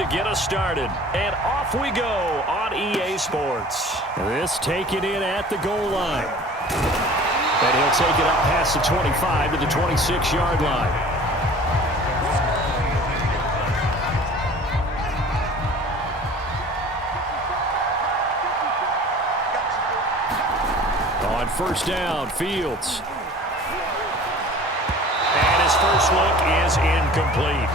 to get us started. And off we go on EA Sports. This taken in at the goal line. And he'll take it up past the 25 to the 26-yard line. On first down, Fields. And his first look is incomplete.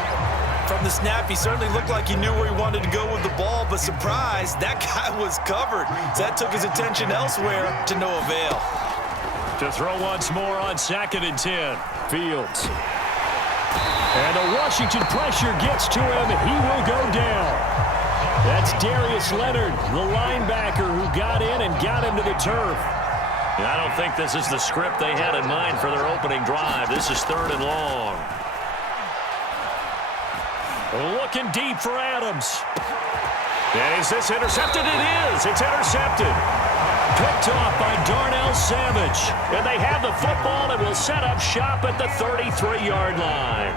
From the snap, he certainly looked like he knew where he wanted to go with the ball, but surprise, that guy was covered. So that took his attention elsewhere to no avail. To throw once more on 2nd and 10. Fields. And the Washington pressure gets to him. He will go down. That's Darius Leonard, the linebacker who got in and got him to the turf. And I don't think this is the script they had in mind for their opening drive. This is 3rd and long. Looking deep for Adams. And is this intercepted? It is. It's intercepted. Picked off by Darnell Savage. And they have the football and will set up shop at the 33-yard line.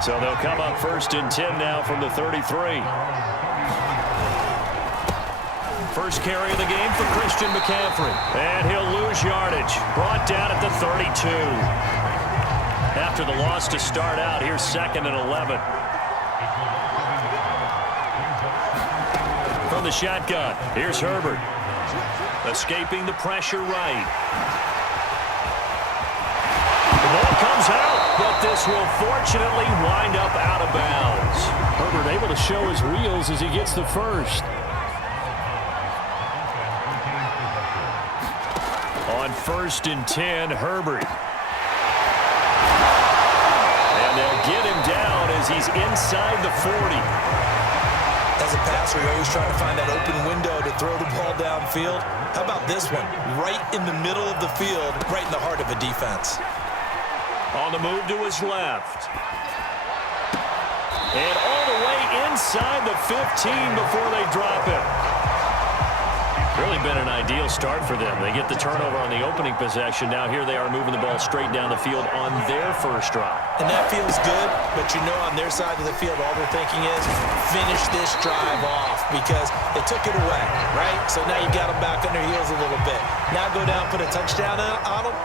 So they'll come up 1st and 10 now from the 33. First carry of the game for Christian McCaffrey. And he'll lose yardage. Brought down at the 32. After the loss to start out, here's 2nd and 11. From the shotgun, here's Herbert. Escaping the pressure right. The ball comes out, but this will fortunately wind up out of bounds. Herbert able to show his wheels as he gets the first. On 1st and 10, Herbert. And they'll get him down as he's inside the 40. As a passer, you're always trying to find that open window to throw the ball downfield. How about this one? Right in the middle of the field, right in the heart of a defense. On the move to his left. And all the way inside the 15 before they drop it. Really been an ideal start for them. They get the turnover on the opening possession. Now here they are moving the ball straight down the field on their first drive. And that feels good, but you know on their side of the field all they're thinking is finish this drive off because they took it away, right? So now you got them back on their heels a little bit. Now go down, put a touchdown on them.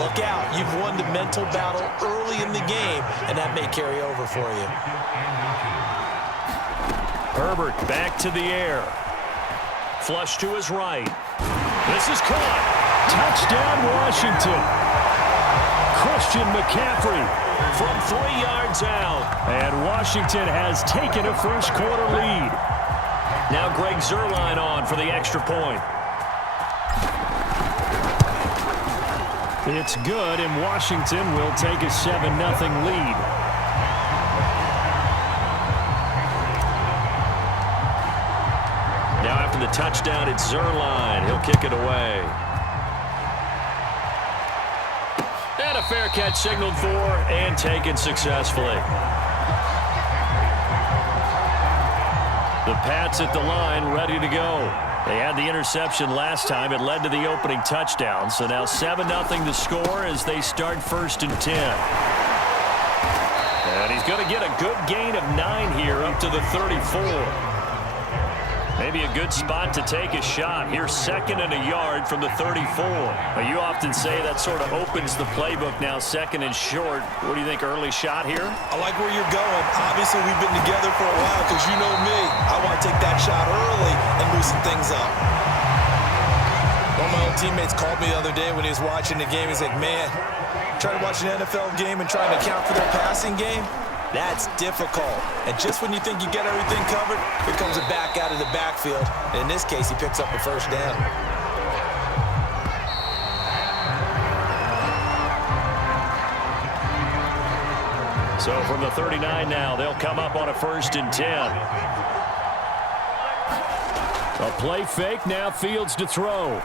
Look out. You've won the mental battle early in the game, and that may carry over for you. Herbert back to the air. Flush to his right. This is caught. Touchdown, Washington. Christian McCaffrey From 3 yards out. And Washington has taken a first quarter lead. Now Greg Zuerlein on for the extra point. It's good, and Washington will take a 7-0 lead. Now after the touchdown, it's Zuerlein. He'll kick it away. And a fair catch signaled for and taken successfully. The Pats at the line ready to go. They had the interception last time. It led to the opening touchdown. So now 7-0 the score as they start 1st and 10. And he's going to get a good gain of 9 here up to the 34. Maybe a good spot to take a shot. Here's 2nd and a yard from the 34. Now, you often say that sort of opens the playbook now, 2nd and short. What do you think, early shot here? I like where you're going. Obviously, we've been together for a while because you know me. I want to take that shot early and loosen things up. One of my old teammates called me the other day when he was watching the game. He's like, man, trying to watch an NFL game and trying to account for their passing game? That's difficult. And just when you think you get everything covered, here comes it back out of the backfield. And in this case, he picks up the first down. So from the 39 now, they'll come up on a 1st and 10. A play fake, now Fields to throw.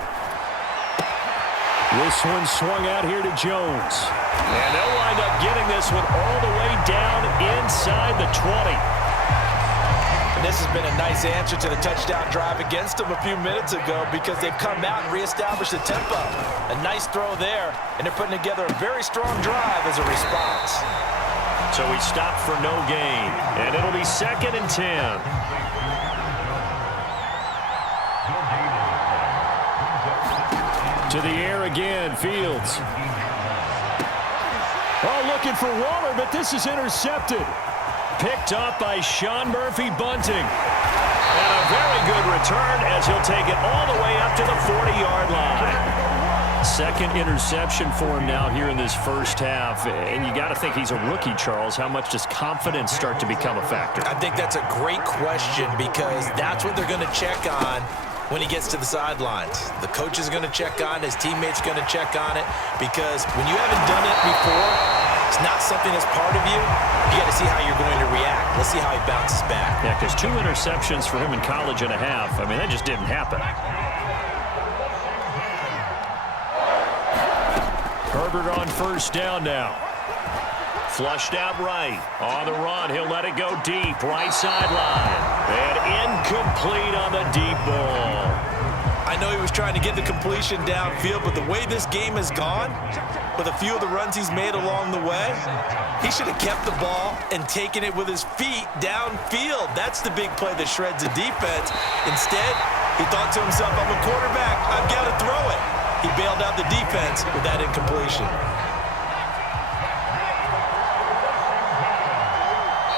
This one swung out here to Jones. And they'll wind up getting this one all the way down inside the 20. And this has been a nice answer to the touchdown drive against them a few minutes ago because they've come out and reestablished the tempo. A nice throw there, and they're putting together a very strong drive as a response. So he stopped for no gain. And it'll be 2nd and 10. To the air again, Fields. Oh, looking for Waller, but this is intercepted. Picked off by Sean Murphy-Bunting. And a very good return as he'll take it all the way up to the 40-yard line. 2nd interception for him now here in this first half. And you got to think he's a rookie, Charles. How much does confidence start to become a factor? I think that's a great question because that's what they're going to check on when he gets to the sidelines. The coach is going to check on it. His teammates are going to check on it because when you haven't done it before, it's not something that's part of you. You got to see how you're going to react. Let's see how he bounces back. Yeah, because 2 interceptions for him in college and a half. I mean, that just didn't happen. Herbert on 1st down now. Flushed out right. On the run, he'll let it go deep. Right sideline. And incomplete on the deep ball. I know he was trying to get the completion downfield, but the way this game has gone, with a few of the runs he's made along the way, he should have kept the ball and taken it with his feet downfield. That's the big play that shreds a defense. Instead, he thought to himself, I'm a quarterback. I've got to throw it. He bailed out the defense with that incompletion.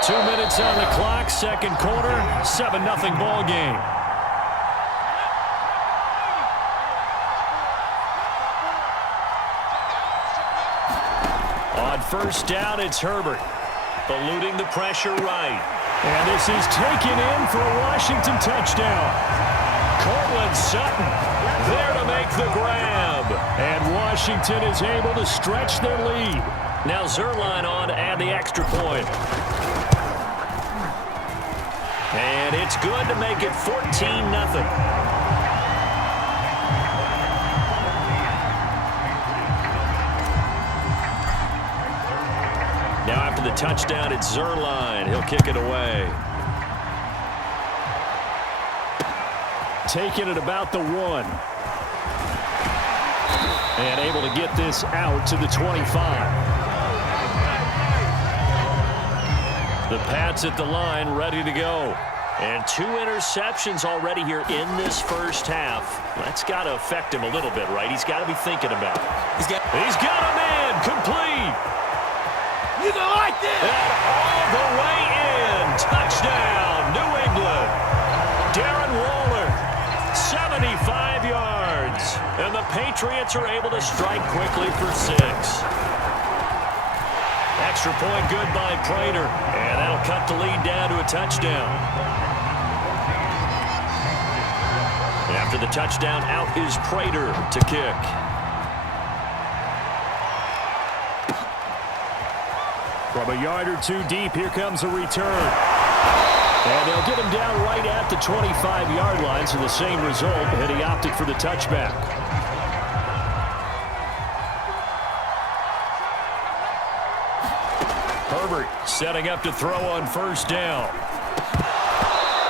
2 minutes on the clock, 2nd quarter, 7-0 ball game. On 1st down, it's Herbert. Eluding the pressure right. And this is taken in for a Washington touchdown. Cortland Sutton there to make the grab. And Washington is able to stretch their lead. Now Zerline on to add the extra point. And it's good to make it 14-0. Now after the touchdown, it's Zerline. He'll kick it away. Taking it about the 1. And able to get this out to the 25. The Pats at the line, ready to go. And 2 interceptions already here in this first half. That's got to affect him a little bit, right? He's got to be thinking about it. He's got a man, complete. You don't like this. And all the way in. Touchdown, New England. Darren Waller, 75 yards. And the Patriots are able to strike quickly for 6. Extra point good by Prater. And that'll cut the lead down to a touchdown. And after the touchdown, out is Prater to kick. From a yard or 2 deep, here comes a return. And they'll get him down right at the 25-yard line, so the same result, and he opted for the touchback. Herbert setting up to throw on 1st down.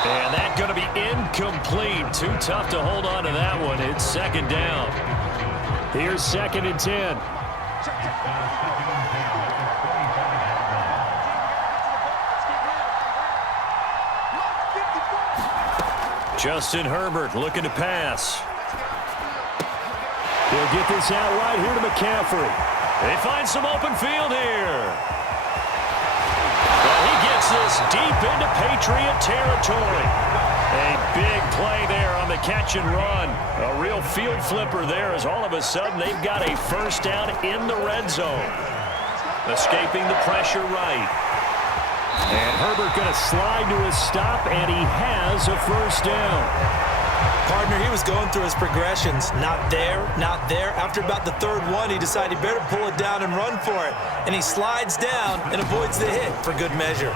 And that's going to be incomplete. Too tough to hold on to that one. It's 2nd down. Here's 2nd and 10. Justin Herbert looking to pass. He'll get this out right here to McCaffrey. They find some open field here. Well, he gets this deep into Patriot territory. A big play there on the catch and run. A real field flipper there as all of a sudden they've got a 1st down in the red zone. Escaping the pressure right. And Herbert going to slide to a stop, and he has a 1st down. Partner, he was going through his progressions. Not there, not there. After about the 3rd one, he decided he better pull it down and run for it. And he slides down and avoids the hit for good measure.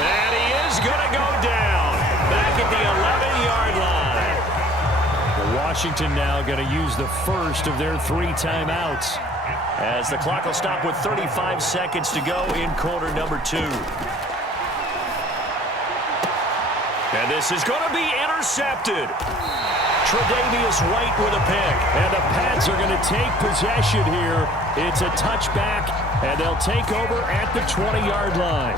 And he is going to go down. Back at the 11-yard line. Washington now going to use the first of their 3 timeouts, as the clock will stop with 35 seconds to go in quarter number 2. And this is going to be intercepted. Tre'Davious White with a pick. And the Pats are going to take possession here. It's a touchback, and they'll take over at the 20-yard line.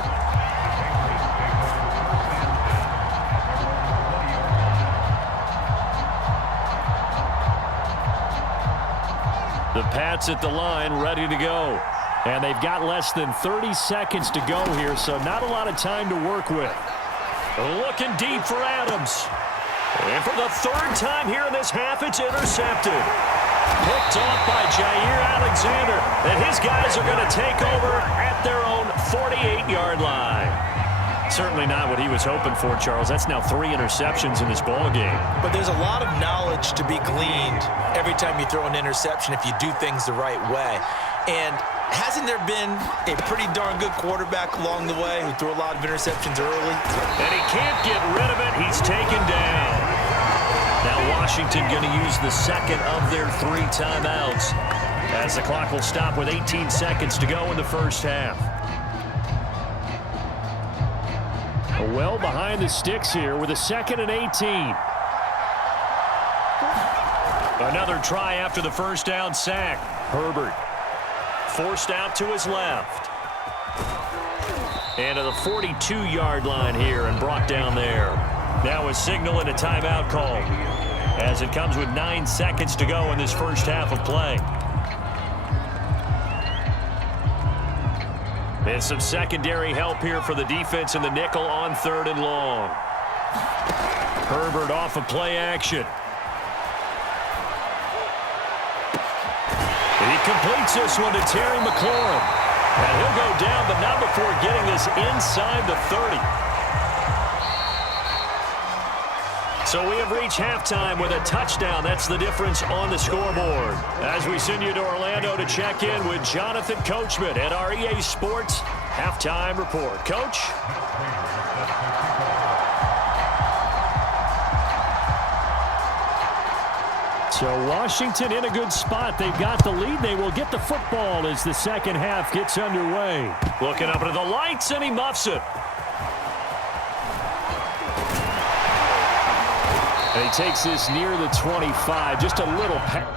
The Pats at the line, ready to go. And they've got less than 30 seconds to go here, so not a lot of time to work with. Looking deep for Adams. And for the third time here in this half, it's intercepted. Picked off by Jair Alexander. And his guys are going to take over at their own 48-yard line. Certainly not what he was hoping for, Charles. That's now 3 interceptions in this ball game. But there's a lot of knowledge to be gleaned every time you throw an interception if you do things the right way. And hasn't there been a pretty darn good quarterback along the way who threw a lot of interceptions early? And he can't get rid of it. He's taken down. Now Washington going to use the second of their 3 timeouts as the clock will stop with 18 seconds to go in the first half. Well behind the sticks here with a 2nd and 18. Another try after the first down sack. Herbert forced out to his left. And to the 42-yard line here and brought down there. Now a signal and a timeout call as it comes with 9 seconds to go in this first half of play. And some secondary help here for the defense in the nickel on 3rd and long. Herbert off of play action. He completes this one to Terry McLaurin. And he'll go down, but not before getting this inside the 30. So we have reached halftime with a touchdown. That's the difference on the scoreboard. As we send you to Orlando to check in with Jonathan Coachman at our EA Sports Halftime Report. Coach? So Washington in a good spot. They've got the lead. They will get the football as the second half gets underway. Looking up into the lights, and he muffs it. And he takes this near the 25. Just a little pass.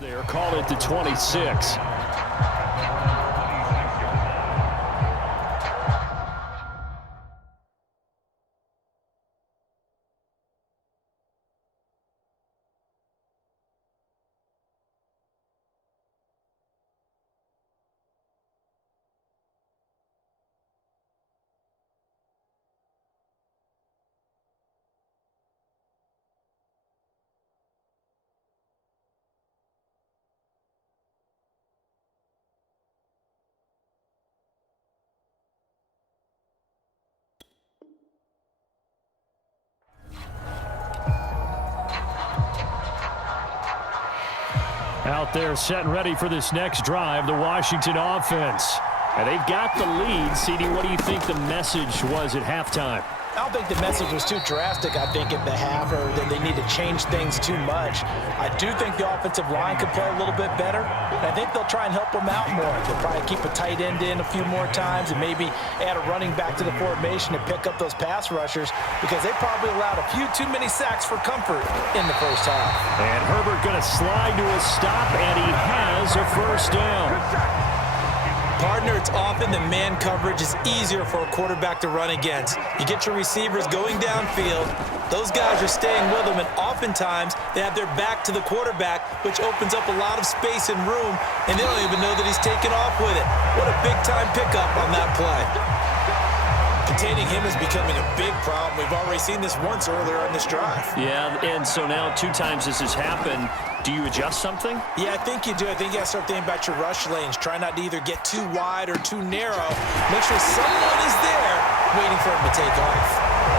There, call it the 26. Out there set and ready for this next drive, the Washington offense. And they've got the lead. CD, what do you think the message was at halftime? I don't think the message was too drastic, I think, at the half, or that they need to change things too much. I do think the offensive line could play a little bit better, and I think they'll try and help them out more. They'll probably keep a tight end in a few more times and maybe add a running back to the formation to pick up those pass rushers, because they probably allowed a few too many sacks for comfort in the first half. And Herbert going to slide to a stop, and he has a first down. Partner, it's often the man coverage is easier for a quarterback to run against. You get your receivers going downfield. Those guys are staying with them, and oftentimes they have their back to the quarterback, which opens up a lot of space and room, and they don't even know that he's taken off with it. What a big-time pickup on that play. Containing him is becoming a big problem. We've already seen this once earlier on this drive. Yeah, and so now 2 times this has happened. Do you adjust something? Yeah, I think you do. I think you got to start thinking about your rush lanes. Try not to either get too wide or too narrow. Make sure someone is there waiting for him to take off.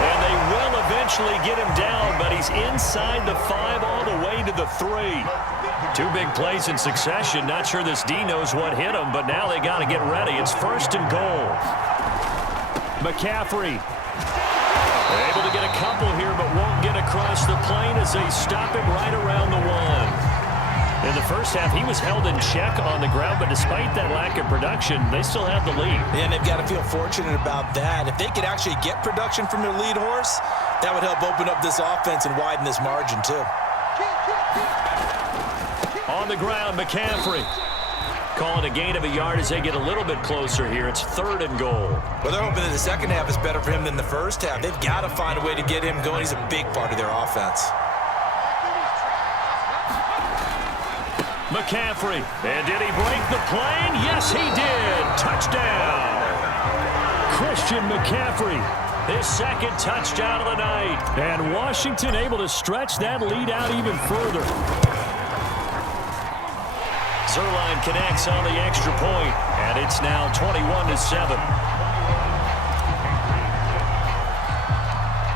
And they will eventually get him down, but he's inside the 5 all the way to the 3. 2 big plays in succession. Not sure this D knows what hit him, but now they got to get ready. It's 1st and goal. McCaffrey able to get a couple here, but won't get across the plane as they stop him right around the 1. In the first half, he was held in check on the ground, but despite that lack of production, they still have the lead. Yeah, and they've got to feel fortunate about that. If they could actually get production from their lead horse, that would help open up this offense and widen this margin too. On the ground, McCaffrey. Calling a gain of a yard as they get a little bit closer here. It's 3rd and goal. Well, they're hoping that the second half is better for him than the first half. They've got to find a way to get him going. He's a big part of their offense. McCaffrey. And did he break the plane? Yes, he did. Touchdown. Christian McCaffrey. His 2nd touchdown of the night. And Washington able to stretch that lead out even further. Zerline connects on the extra point, and it's now 21-7.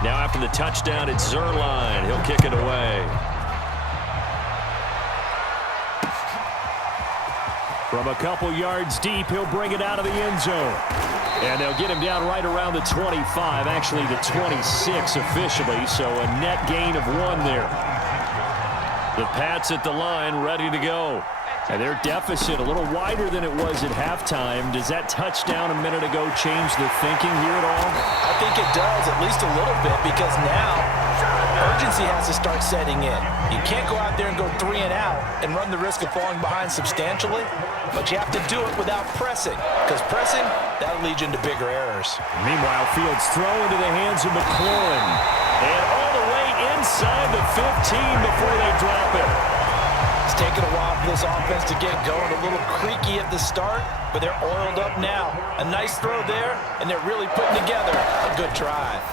Now after the touchdown, it's Zerline. He'll kick it away. From a couple yards deep, he'll bring it out of the end zone. And they'll get him down right around the 25, actually the 26 officially, so a net gain of 1 there. The Pats at the line, ready to go. And their deficit a little wider than it was at halftime. Does that touchdown a minute ago change the thinking here at all? I think it does, at least a little bit, because now urgency has to start setting in. You can't go out there and go 3 and out and run the risk of falling behind substantially, but you have to do it without pressing, because pressing, that'll lead you into bigger errors. Meanwhile, Fields throw into the hands of McLaurin. And all the way inside the 15 before they drop it. It's taken a while for this offense to get going. A little creaky at the start, but they're oiled up now. A nice throw there, and they're really putting together a good drive.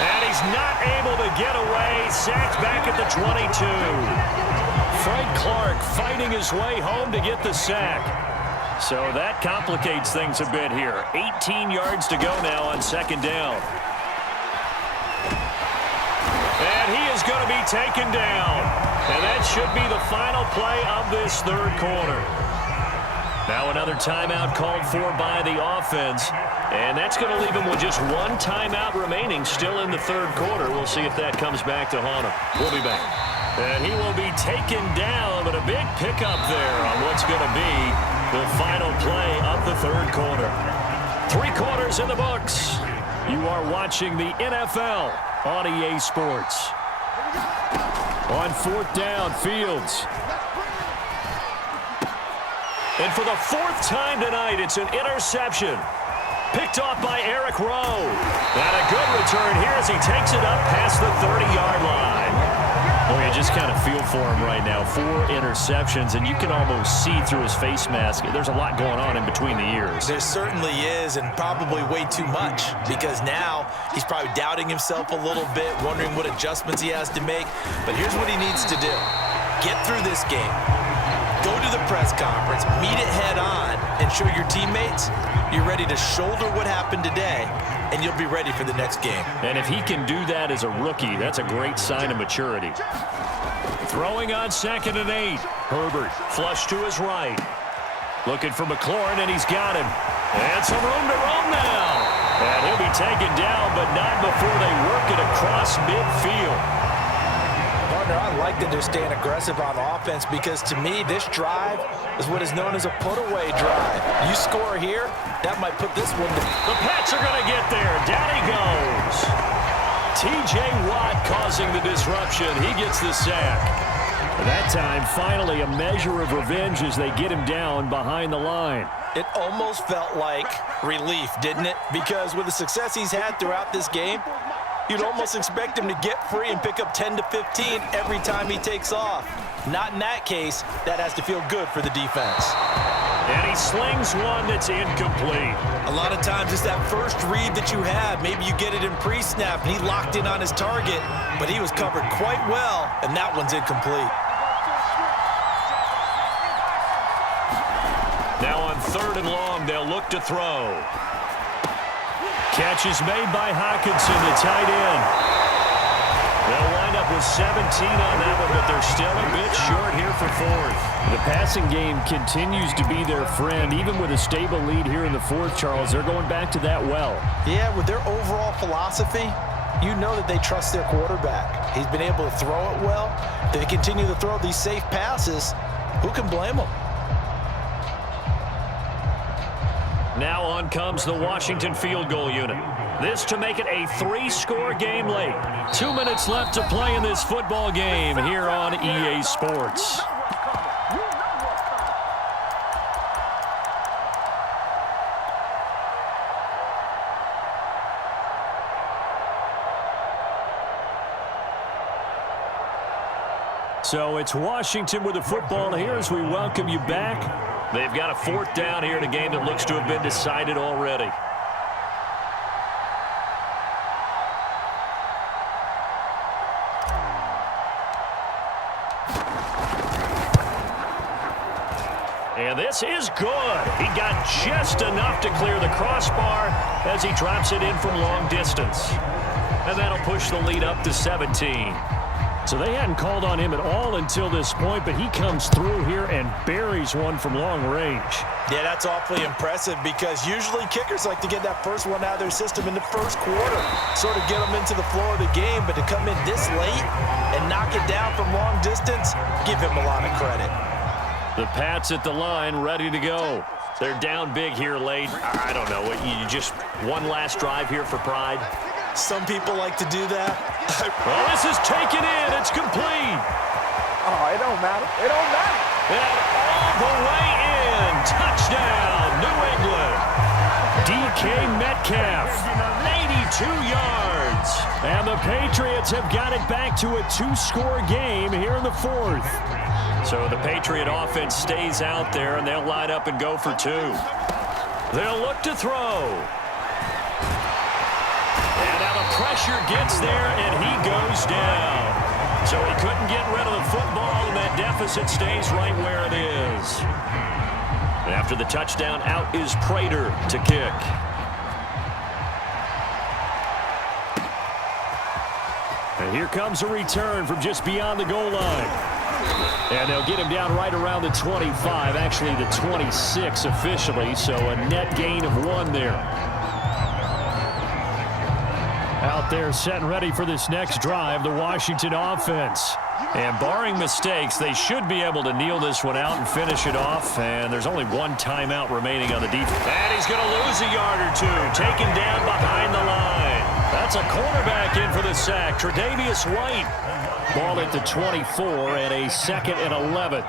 And he's not able to get away. Sacked back at the 22. Frank Clark fighting his way home to get the sack. So that complicates things a bit here. 18 yards to go now on 2nd down. And he is going to be taken down. And that should be the final play of this 3rd quarter. Now another timeout called for by the offense. And that's going to leave him with just 1 timeout remaining still in the 3rd quarter. We'll see if that comes back to haunt him. We'll be back. And he will be taken down, but a big pickup there on what's going to be the final play of the 3rd quarter. 3 quarters in the books. You are watching the NFL on EA Sports. On 4th down, Fields. And for the 4th time tonight, it's an interception. Picked off by Eric Rowe. And a good return here as he takes it up past the 30-yard line. Boy, you just kind of feel for him right now. 4 interceptions, and you can almost see through his face mask. There's a lot going on in between the ears. There certainly is, and probably way too much, because now he's probably doubting himself a little bit, wondering what adjustments he has to make. But here's what he needs to do. Get through this game. Go to the press conference, meet it head on, and show your teammates you're ready to shoulder what happened today, and you'll be ready for the next game. And if he can do that as a rookie, that's a great sign of maturity. Throwing on 2nd and 8. Herbert flush to his right. Looking for McLaurin, and he's got him. And some room to roam now. And he'll be taken down, but not before they work it across midfield. Partner, I like that they're staying aggressive on offense because, to me, this drive is what is known as a put-away drive. You score here, that might put this one to... The Pats are going to get there. Down he goes. T.J. Watt causing the disruption. He gets the sack. That time, finally, a measure of revenge as they get him down behind the line. It almost felt like relief, didn't it? Because with the success he's had throughout this game, you'd almost expect him to get free and pick up 10 to 15 every time he takes off. Not in that case. That has to feel good for the defense. And he slings one that's incomplete. A lot of times it's that first read that you have. Maybe you get it in pre-snap, and he locked in on his target, but he was covered quite well, and that one's incomplete. Now on 3rd and long, they'll look to throw. Catch is made by Hockenson, the tight end. They'll wind up with 17 on that one, but they're still a bit short here for 4th. The passing game continues to be their friend. Even with a stable lead here in the 4th, Charles, they're going back to that well. Yeah, with their overall philosophy, you know that they trust their quarterback. He's been able to throw it well. If they continue to throw these safe passes, who can blame them? Now on comes the Washington field goal unit. This to make it a 3-score game late. 2 minutes left to play in this football game here on EA Sports. So it's Washington with the football here as we welcome you back. They've got a 4th down here in a game that looks to have been decided already. And this is good. He got just enough to clear the crossbar as he drops it in from long distance. And that'll push the lead up to 17. So they hadn't called on him at all until this point, but he comes through here and buries one from long range. Yeah, that's awfully impressive because usually kickers like to get that first one out of their system in the first quarter, sort of get them into the flow of the game, but to come in this late and knock it down from long distance, give him a lot of credit. The Pats at the line, ready to go. They're down big here late. I don't know. You just one last drive here for pride? Some people like to do that. Well, this is taken in. It's complete. Oh, it don't matter. It don't matter. And all the way in. Touchdown, New England. DK Metcalf, 82 yards. And the Patriots have got it back to a 2-score game here in the 4th. So the Patriot offense stays out there, and they'll line up and go for 2. They'll look to throw. And now the pressure gets there, and he goes down. So he couldn't get rid of the football, and that deficit stays right where it is. And after the touchdown, out is Prater to kick. And here comes a return from just beyond the goal line. And they'll get him down right around the 25, actually the 26 officially, so a net gain of 1 there. Out there set and ready for this next drive, the Washington offense. And barring mistakes, they should be able to kneel this one out and finish it off. And there's only 1 timeout remaining on the defense. And he's going to lose a yard or 2, taken down behind the line. That's a cornerback in for the sack, Tre'Davious White. Ball at the 24 and a 2nd and 11.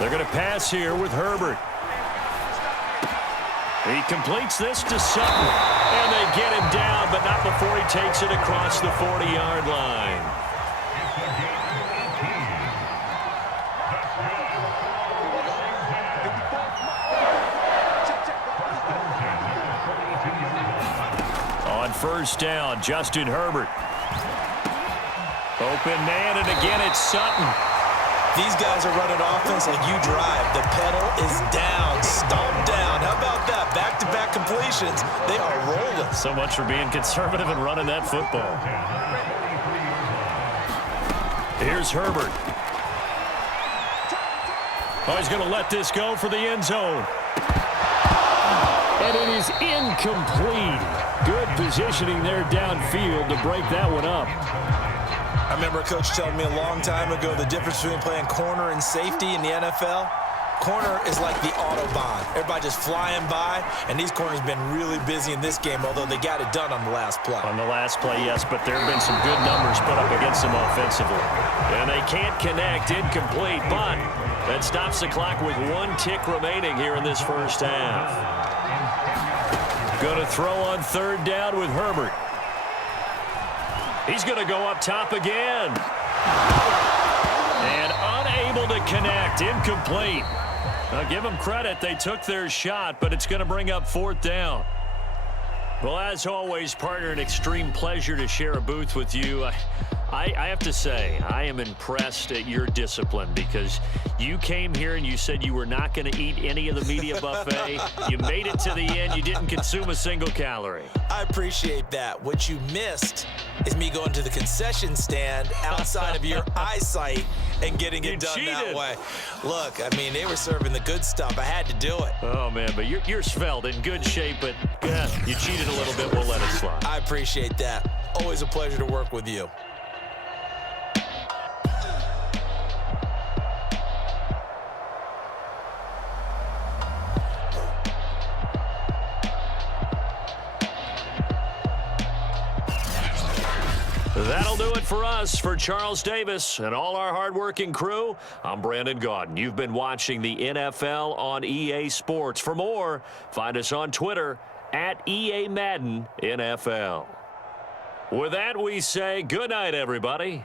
They're going to pass here with Herbert. He completes this to Sutton. And they get him down, but not before he takes it across the 40-yard line. On 1st down, Justin Herbert. Open man, and again it's Sutton. These guys are running offense like you drive. The pedal is down, stomped down. How about that? Back-to-back completion. formations, they are rolling. So much for being conservative and running that football. Here's Herbert. Oh, he's going to let this go for the end zone. And it is incomplete. Good positioning there downfield to break that one up. I remember a coach telling me a long time ago the difference between playing corner and safety in the NFL. Corner is like the Autobahn. Everybody just flying by, and these corners have been really busy in this game, although they got it done on the last play. On the last play, yes, but there have been some good numbers put up against them offensively. And they can't connect, incomplete, but that stops the clock with 1 tick remaining here in this first half. Going to throw on 3rd down with Herbert. He's going to go up top again. And unable to connect, incomplete. I'll give them credit. They took their shot, but it's going to bring up 4th down. Well, as always, partner, an extreme pleasure to share a booth with you. I have to say, I am impressed at your discipline because you came here and you said you were not going to eat any of the media buffet. You made it to the end. You didn't consume a single calorie. I appreciate that. What you missed is me going to the concession stand outside of your eyesight and getting it done that way. Look, I mean, they were serving the good stuff. I had to do it. Oh, man, but you're svelte, in good shape, but yeah, you cheated a little bit. We'll let it slide. I appreciate that. Always a pleasure to work with you. That'll do it for us. For Charles Davis and all our hardworking crew, I'm Brandon Gaudin. You've been watching the NFL on EA Sports. For more, find us on Twitter at EA Madden NFL. With that, we say good night, everybody.